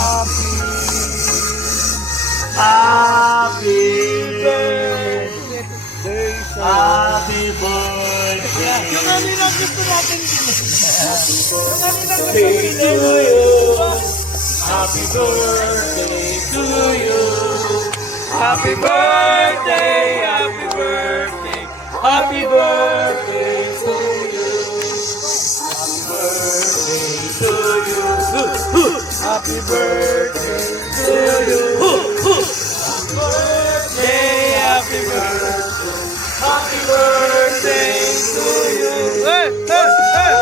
Happy birthday. Happy birthday. Yung ano na gusto natin. Yung ano na gusto Day natin. to you. Happy birthday to you. Happy birthday, happy birthday, happy birthday to you. Happy birthday to you. Happy birthday, happy birthday to you. Hey! Hey! Hey!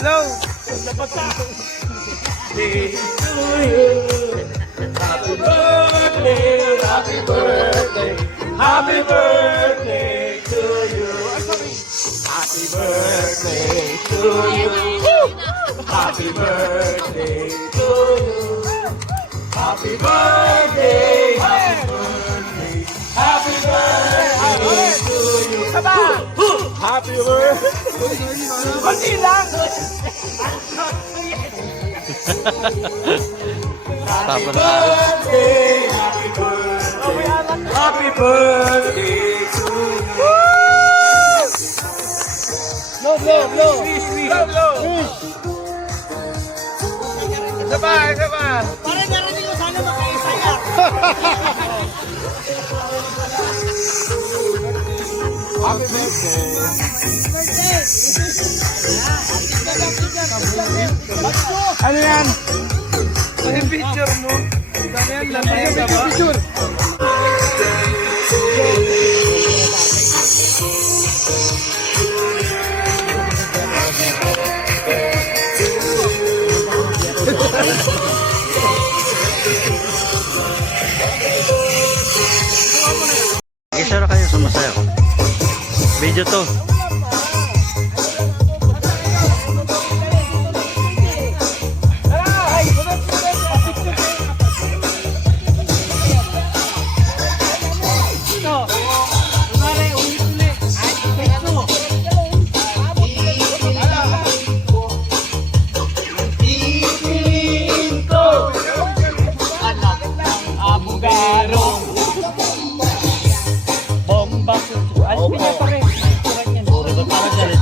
Hello! Day to you. Happy birthday, happy birthday, happy birthday to you. Happy birthday to you. Happy birthday to you. Happy birthday, happy birthday, happy birthday to you. Happy birthday. Kunti lang! Happy birthday, happy birthday, happy birthday to you. Blow, blow, blow! Blow, blow! Isa pa, isa pa! Para narinig ko sana makaisaya. Happy birthday. Ano yan? Ano yung picture mo? Dami yan, lamay ka ba? Picture! Isa na kayo sumasaya ko. Video to.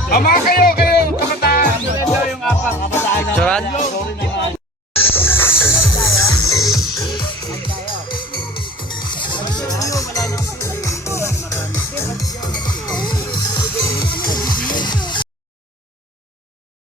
Ama kayo, kabataan. Ito yung apat. Picturean?